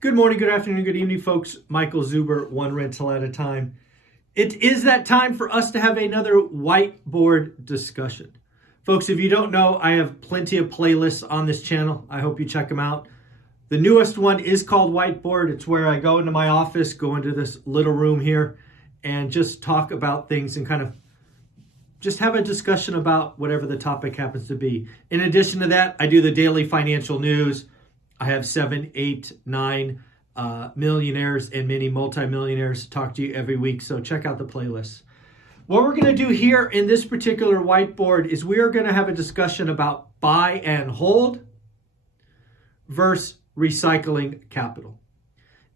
Good morning, good afternoon, good evening, folks. Michael Zuber, one rental at a time. It is that time for us to have another whiteboard discussion. Folks, if you don't know, I have plenty of playlists on this channel. I hope you check them out. The newest one is called Whiteboard. It's where I go into my office, go into this little room here, and just talk about things and kind of just have a discussion about whatever the topic happens to be. In addition to that, I do the daily financial news. I have 7, 8, 9 millionaires and many multimillionaires talk to you every week. So check out the playlist. What we're going to do here in this particular whiteboard is we are going to have a discussion about buy and hold versus recycling capital.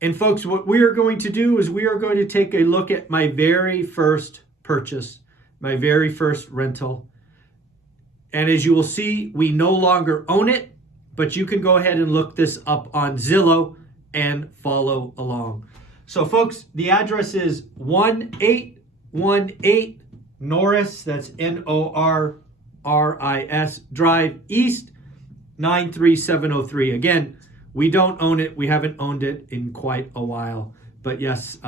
And folks, what we are going to do is we are going to take a look at my very first purchase, my very first rental. And as you will see, we no longer own it. But you can go ahead and look this up on Zillow and follow along. So folks, the address is 1818 Norris, that's Norris Drive East, 93703. Again, we don't own it. We haven't owned it in quite a while. But yes,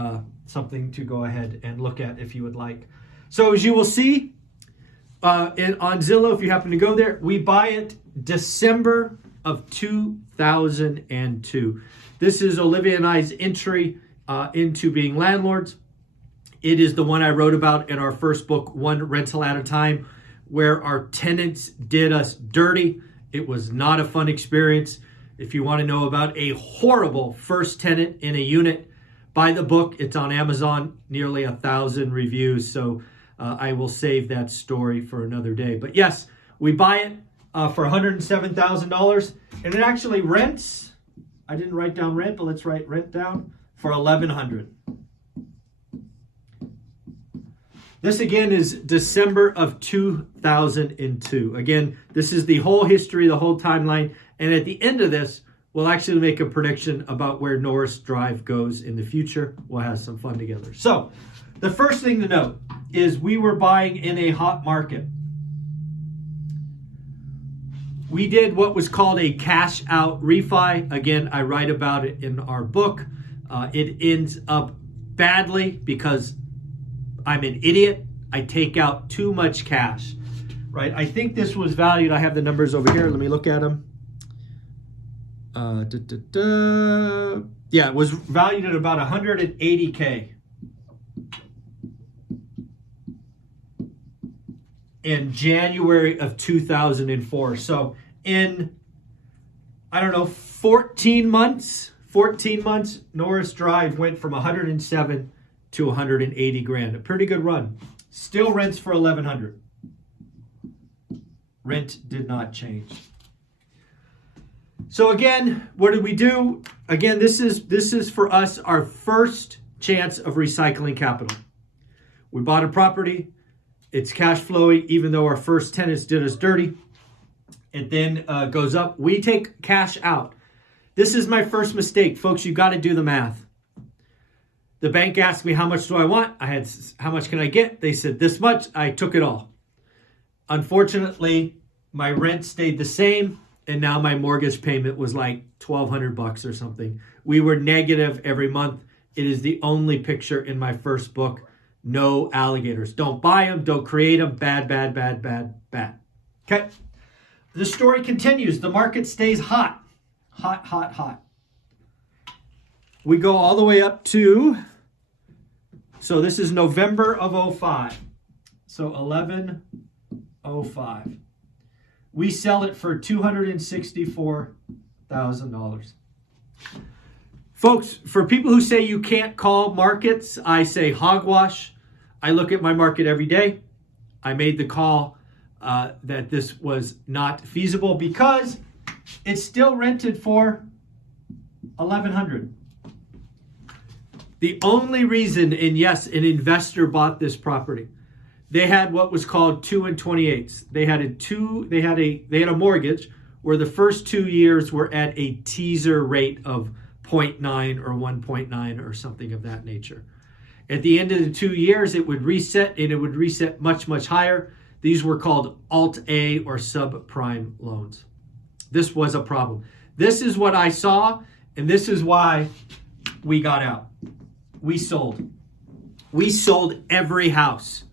something to go ahead and look at if you would like. So as you will see on Zillow, if you happen to go there, we buy it December of 2002. This is Olivia and I's entry into being landlords. It is the one I wrote about in our first book, One Rental at a Time, where our tenants did us dirty. It was not a fun experience. If you want to know about a horrible first tenant in a unit, buy the book. It's on Amazon, nearly 1,000 reviews. So I will save that story for another day. But yes, we buy it for $107,000, and it actually rents. I didn't write down rent, but let's write rent down for $1,100. This again is December of 2002. Again, this is the whole history, the whole timeline, and at the end of this, we'll actually make a prediction about where Norris Drive goes in the future. We'll have some fun together. So, the first thing to note is we were buying in a hot market. We did what was called a cash out refi. Again, I write about it in our book. It ends up badly because I'm an idiot. I take out too much cash, right? I think this was valued. I have the numbers over here. Let me look at them. Yeah, it was valued at about $180K. In January of 2004. So in, 14 months, Norris Drive went from 107 to 180 grand. A pretty good run. Still rents for $1,100. Rent did not change. So again, what did we do? Again, this is for us our first chance of recycling capital. We bought a property. It's cash flowing, even though our first tenants did us dirty. It then goes up. We take cash out. This is my first mistake. Folks, you got to do the math. The bank asked me, how much do I want? I had, how much can I get? They said, this much. I took it all. Unfortunately, my rent stayed the same, and now my mortgage payment was like $1,200 or something. We were negative every month. It is the only picture in my first book. No alligators. Don't buy them. Don't create them. Bad, bad, bad, bad, bad. Okay. The story continues. The market stays hot. Hot, hot, hot. We go all the way up to, so this is November of 05. So 11/05. We sell it for $264,000. Folks, for people who say you can't call markets, I say hogwash. I look at my market every day. I made the call that this was not feasible because it's still rented for $1,100. The only reason, and yes, an investor bought this property. They had what was called 2 2/28. They had a mortgage where the first 2 years were at a teaser rate of 0.9 or 1.9 or something of that nature. At the end of the 2 years, it would reset, and it would reset much, much higher. These were called Alt-A or subprime loans. This was a problem. This is what I saw, And this is why we got out. We sold. We sold every house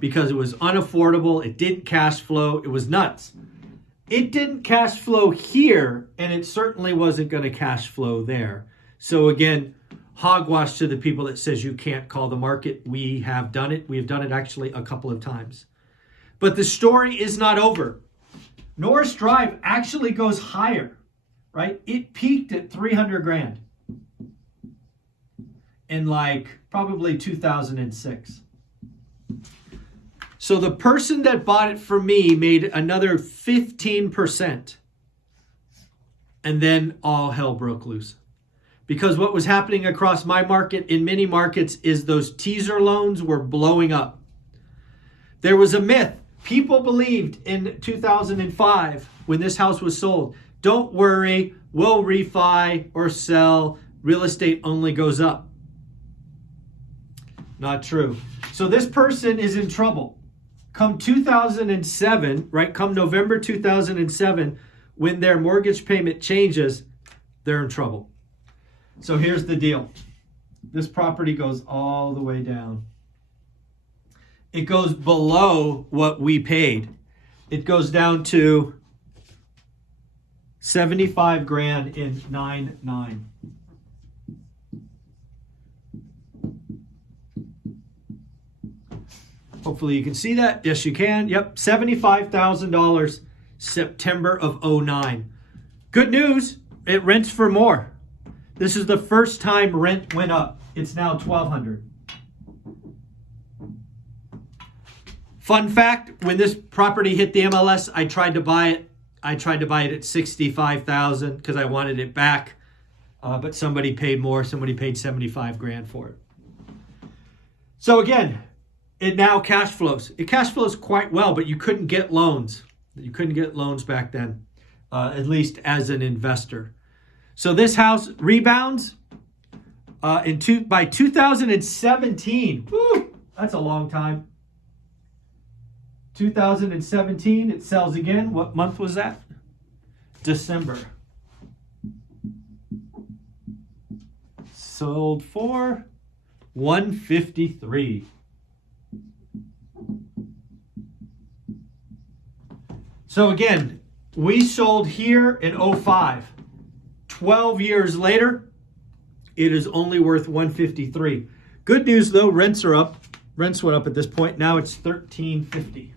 because it was unaffordable. It didn't cash flow. It was nuts. It didn't cash flow here, and it certainly wasn't going to cash flow there. So again, hogwash to the people that says you can't call the market. We have done it. We have done it actually a couple of times. But the story is not over. Norris Drive actually goes higher, right? It peaked at 300 grand in like probably 2006. So the person that bought it from me made another 15%. And then all hell broke loose. Because what was happening across my market in many markets is those teaser loans were blowing up. There was a myth. People believed in 2005 when this house was sold, don't worry, we'll refi or sell. Real estate only goes up. Not true. So this person is in trouble. Come 2007, right? Come November 2007, when their mortgage payment changes, they're in trouble. So here's the deal. This property goes all the way down. It goes below what we paid. It goes down to 75 grand in 9.9. Hopefully you can see that. Yes, you can. Yep, $75,000 September of 09. Good news, it rents for more. This is the first time rent went up. It's now $1,200. Fun fact, when this property hit the MLS, I tried to buy it. I tried to buy it at $65,000 because I wanted it back. But somebody paid more. Somebody paid 75 grand for it. So again, it now cash flows. It cash flows quite well, but you couldn't get loans. You couldn't get loans back then, at least as an investor. So this house rebounds by 2017. Woo, that's a long time. 2017, it sells again. What month was that? December. Sold for $153. So again, we sold here in 05. 12 years later, it is only worth $153. Good news though, rents are up. Rents went up at this point. Now it's $1,350.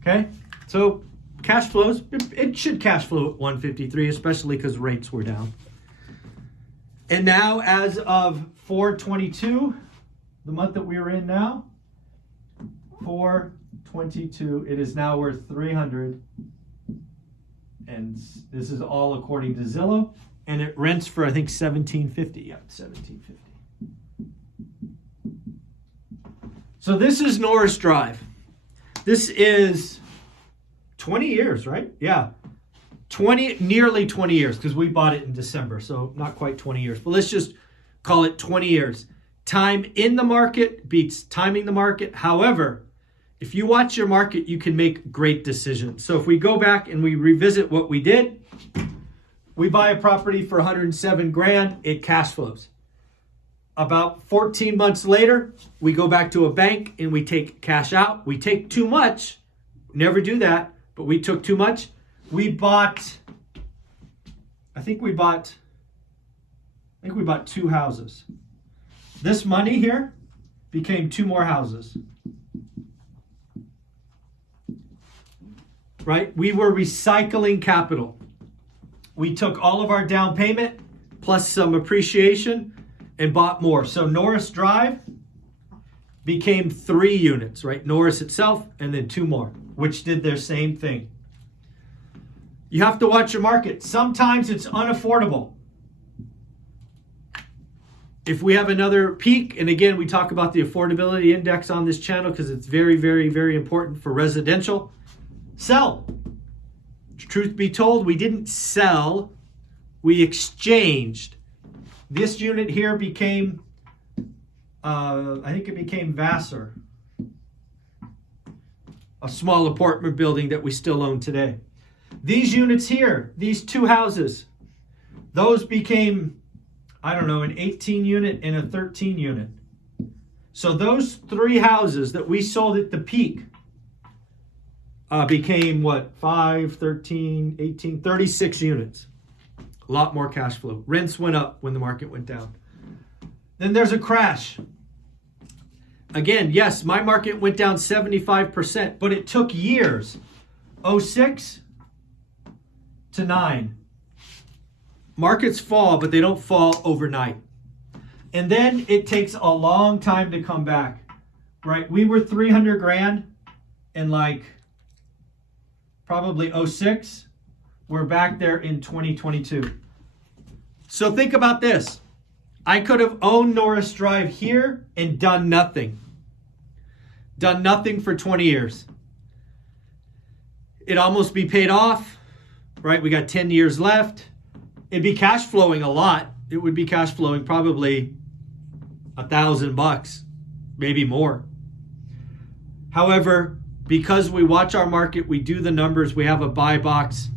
Okay, so cash flows, it should cash flow at 153, especially because rates were down. And now as of 4/22, the month that we are in now, 4/22, it is now worth $300. And this is all according to Zillow. And it rents for, I think, $1,750. Yep, $1,750. So this is Norris Drive. This is 20 years, right? Yeah. Nearly 20 years, because we bought it in December. So not quite 20 years. But let's just call it 20 years. Time in the market beats timing the market. However, if you watch your market, you can make great decisions. So if we go back and we revisit what we did, we buy a property for 107 grand, it cash flows. About 14 months later, we go back to a bank and we take cash out. We take too much, never do that, but we took too much. I think we bought 2 houses. This money here became 2 more houses. Right? We were recycling capital. We took all of our down payment plus some appreciation and bought more. So Norris Drive became 3 units, right? Norris itself and then 2 more, which did their same thing. You have to watch your market. Sometimes it's unaffordable. If we have another peak, and again, we talk about the affordability index on this channel because it's very, very, very important for residential, sell. Truth be told, we didn't sell, we exchanged. This unit here became, I think it became Vassar, a small apartment building that we still own today. These units here, these two houses, those became, I don't know, an 18 unit and a 13 unit. So those three houses that we sold at the peak became what, 5, 13, 18, 36 units. A lot more cash flow. Rents went up when the market went down. Then there's a crash. Again, yes, my market went down 75%, but it took years. 06 to 9. Markets fall, but they don't fall overnight. And then it takes a long time to come back, right? We were 300 grand in like probably 06. We're back there in 2022. So think about this. I could have owned Norris Drive here and done nothing. Done nothing for 20 years. It'd almost be paid off, right? We got 10 years left. It'd be cash flowing a lot. It would be cash flowing probably $1,000, maybe more. However, because we watch our market, we do the numbers, we have a buy box,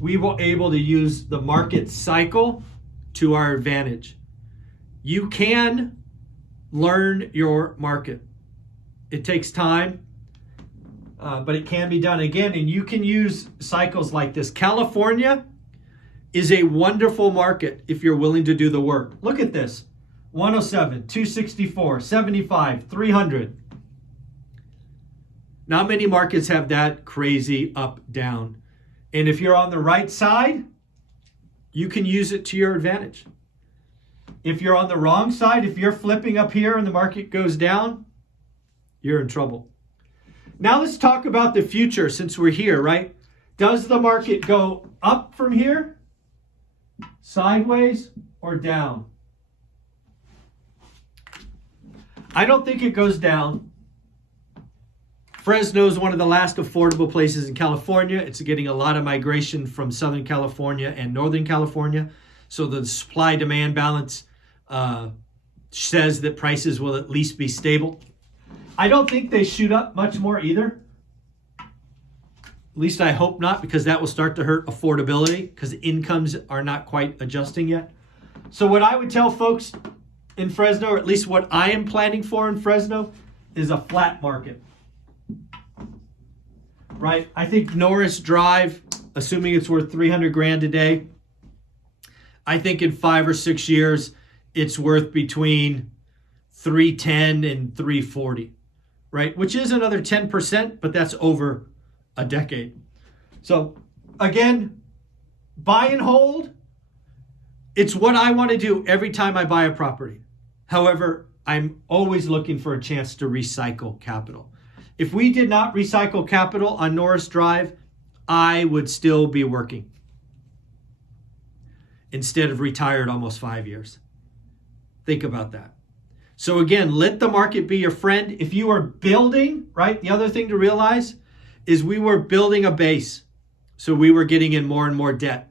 we were able to use the market cycle to our advantage. You can learn your market. It takes time, but it can be done again, and you can use cycles like this. California is a wonderful market if you're willing to do the work. Look at this. 107, 264, 75, 300. Not many markets have that crazy up, down. And if you're on the right side, you can use it to your advantage. If you're on the wrong side, if you're flipping up here and the market goes down, you're in trouble. Now let's talk about the future since we're here, right? Does the market go up from here, sideways, or down? I don't think it goes down. Fresno is one of the last affordable places in California. It's getting a lot of migration from Southern California and Northern California. So the supply-demand balance says that prices will at least be stable. I don't think they shoot up much more either. At least I hope not, because that will start to hurt affordability because incomes are not quite adjusting yet. So what I would tell folks in Fresno, or at least what I am planning for in Fresno, is a flat market. Right? I think Norris Drive, assuming it's worth 300 grand a day, I think in 5 or 6 years, it's worth between 310 and 340, right? Which is another 10%, but that's over a decade. So again, buy and hold. It's what I want to do every time I buy a property. However, I'm always looking for a chance to recycle capital. If we did not recycle capital on Norris Drive, I would still be working instead of retired almost 5 years. Think about that. So again, let the market be your friend. If you are building, right, the other thing to realize is we were building a base. So we were getting in more and more debt.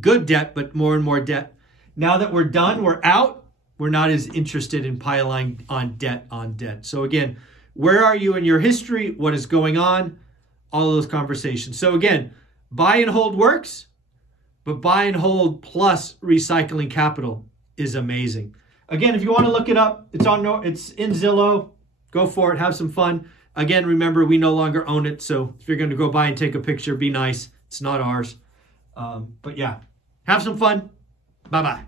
Good debt, but more and more debt. Now that we're done, we're out, we're not as interested in piling on debt on debt. So again, where are you in your history? What is going on? All of those conversations. So again, buy and hold works, but buy and hold plus recycling capital is amazing. Again, if you want to look it up, it's in Zillow. Go for it. Have some fun. Again, remember, we no longer own it. So if you're going to go by and take a picture, be nice. It's not ours. But yeah, have some fun. Bye-bye.